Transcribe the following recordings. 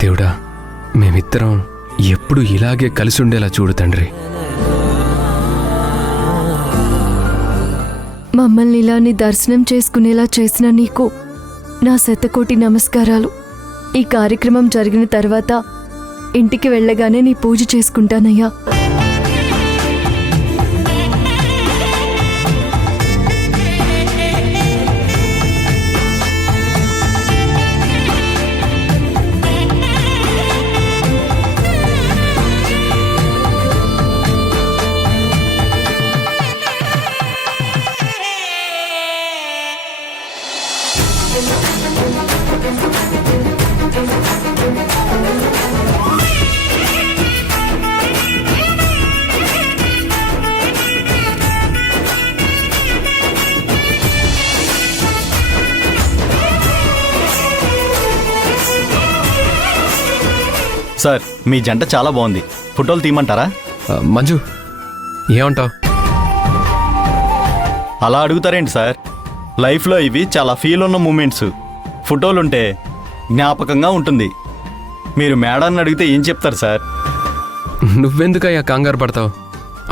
దేవుడా, మేమిద్దరం ఎప్పుడు ఇలాగే కలిసి ఉండేలా చూడు తండ్రి. మమ్మల్ని ఇలా నీ దర్శనం చేసుకునేలా చేసిన నీకు నా శతకోటి నమస్కారాలు. ఈ కార్యక్రమం జరిగిన తర్వాత ఇంటికి వెళ్ళగానే నీ పూజ చేసుకుంటానయ్యా. సార్, మీ జంట చాలా బాగుంది. ఫోటోలు తీయమంటారా? మంజు, ఏమంటావు? అలా అడుగుతారేంటి సార్? లైఫ్లో ఇవి చాలా ఫీల్ ఉన్న మూమెంట్స్. ఫోటోలుంటే జ్ఞాపకంగా ఉంటుంది. మీరు మేడాన్ని అడిగితే ఏం చెప్తారు సార్? నువ్వెందుకయ్యా కంగారు పడతావు?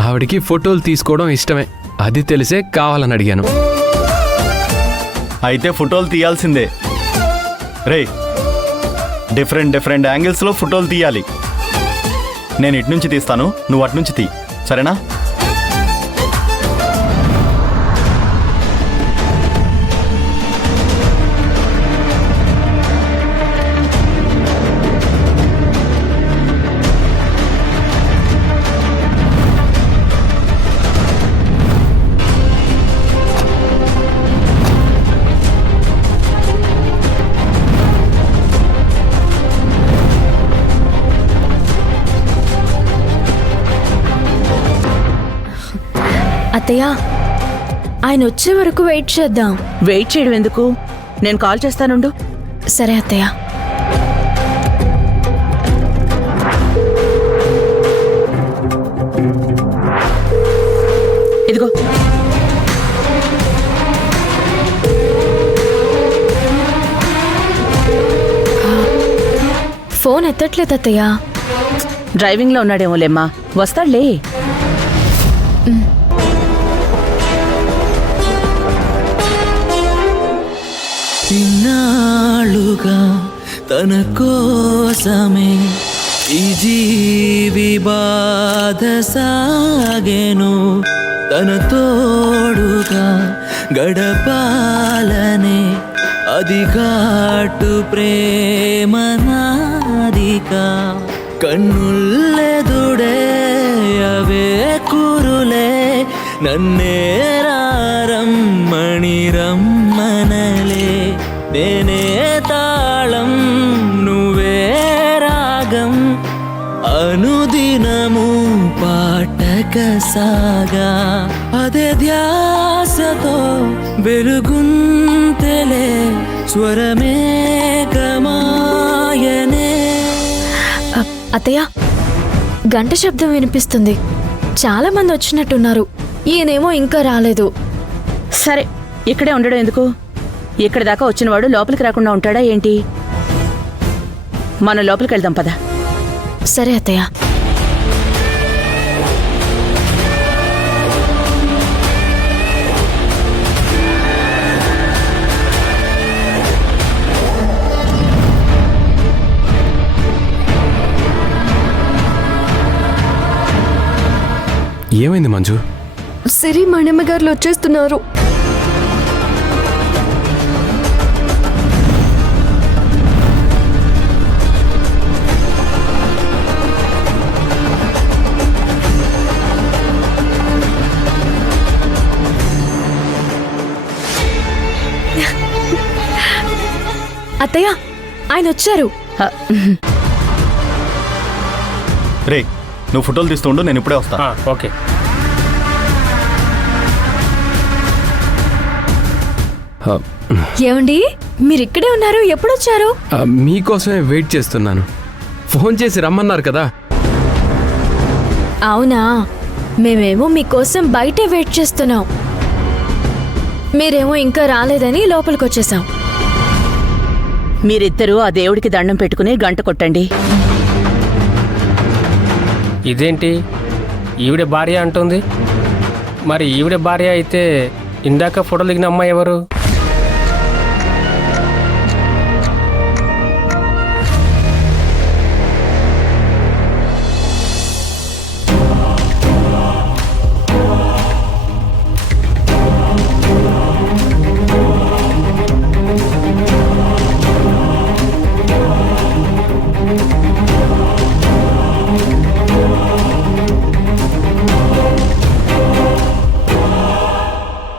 ఆవిడికి ఫోటోలు తీసుకోవడం ఇష్టమే, అది తెలిసే కావాలని అడిగాను. అయితే ఫోటోలు తీయాల్సిందే. రే, డిఫరెంట్ యాంగిల్స్లో ఫోటోలు తీయాలి. నేను ఇటు నుంచి తీస్తాను, నువ్వు అటు నుంచి తీ, సరేనా? అత్తయ్య, ఆయన వచ్చే వరకు వెయిట్ చేద్దాం. వెయిట్ చేయడం ఎందుకు? నేను కాల్ చేస్తానుండు. సరే అత్తయ్య. ఇదిగో. ఫోన్ ఎత్తట్లేదు అత్తయ్య. డ్రైవింగ్లో ఉన్నాడేమోలేమ్మా, వస్తాడులే. ఇన్నాళ్ళుగా తన కోసమే ఈ జీవి బాధ సాగెను, తన తోడుగా గడపాలనే అది ఘాటు ప్రేమ నాదికా. కన్నుల్లెదుడే అవే కురులే నన్నే రమ్మణి రమ్మనలే. నేనే తాళం నువ్వే రాగం, అనుదినము పాటక సాగా. అదే ధ్యాసతో వెలుగుంతెలే స్వరమే గమాయనే. అత్తయ్య, గంట శబ్దం వినిపిస్తుంది. చాలా మంది వచ్చినట్టున్నారు. ఈయనేమో ఇంకా రాలేదు. సరే, ఇక్కడే ఉండడం ఎందుకు? ఇక్కడి దాకా వచ్చినవాడు లోపలికి రాకుండా ఉంటాడా ఏంటి? మనం లోపలికి వెళ్దాం పద. సరే అత్తయ్య. ఏమైంది మంజు? సిరి మణిమ్మ గారు వచ్చేస్తున్నారు. అత్తయ్య, ఆయన వచ్చారు. రే, నువ్వు ఫోటోలు తీస్తుండు, నేను ఇప్పుడే వస్తా. ఓకే. ఏమండి, మీరిక్కడే ఉన్నారు? ఎప్పుడొచ్చారు? మీకోసమే వెయిట్ చేస్తున్నాను. ఫోన్ చేసి రమ్మన్నారు కదా. అవునా, మేమేమో మీకోసం బయటే వెయిట్ చేస్తున్నాం. మీరేమో ఇంకా రాలేదని లోపలికి వచ్చేసాం. మీరిద్దరూ ఆ దేవుడికి దండం పెట్టుకుని గంట కొట్టండి. ఇదేంటి ఈవిడ భార్య అంటుంది? మరి ఈవిడ భార్య అయితే ఇందాక ఫోటోలు దిగిన అమ్మాయి ఎవరు?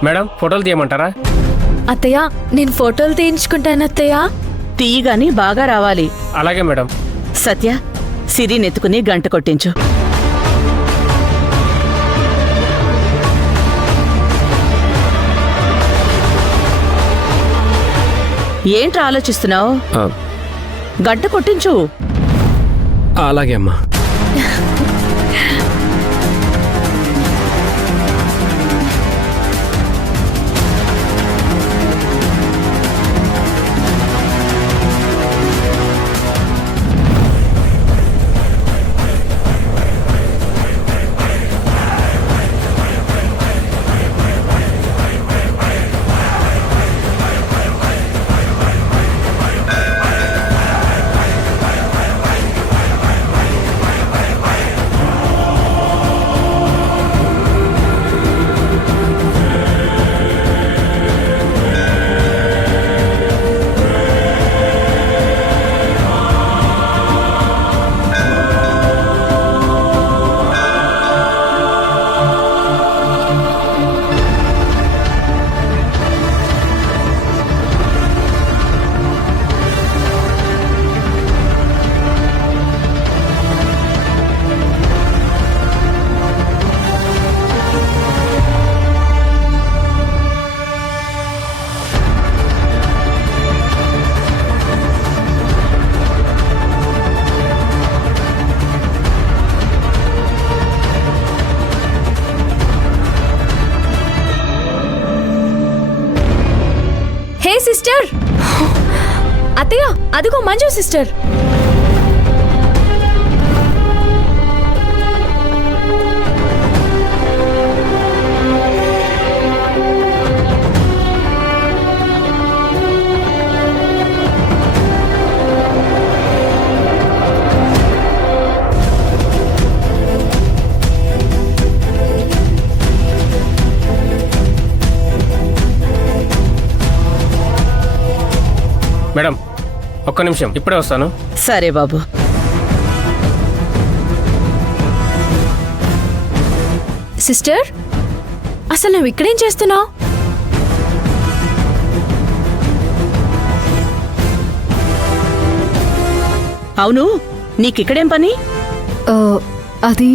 మేడం ఫోటోలు తీయమంటారా? అత్తయ్య నేను ఫోటోలు తీయించుకుంటాను అత్తయ్య. తీయగాని బాగా రావాలి. అలాగే మేడం. సత్య, సిరినెత్తుకుని గంట కొట్టించు. ఏంట్రా ఆలోచిస్తున్నావు? గంట కొట్టించు. అలాగే అమ్మా. హే సిస్టర్, అత్తయ్య అదిగో మంజు సిస్టర్. మేడం ఒక్క నిమిషం, ఇప్పుడే వస్తాను. సరే బాబు. సిస్టర్, అసలు నువ్వు ఇక్కడేం చేస్తున్నావు? అవును, నీకిక్కడేం పని? అది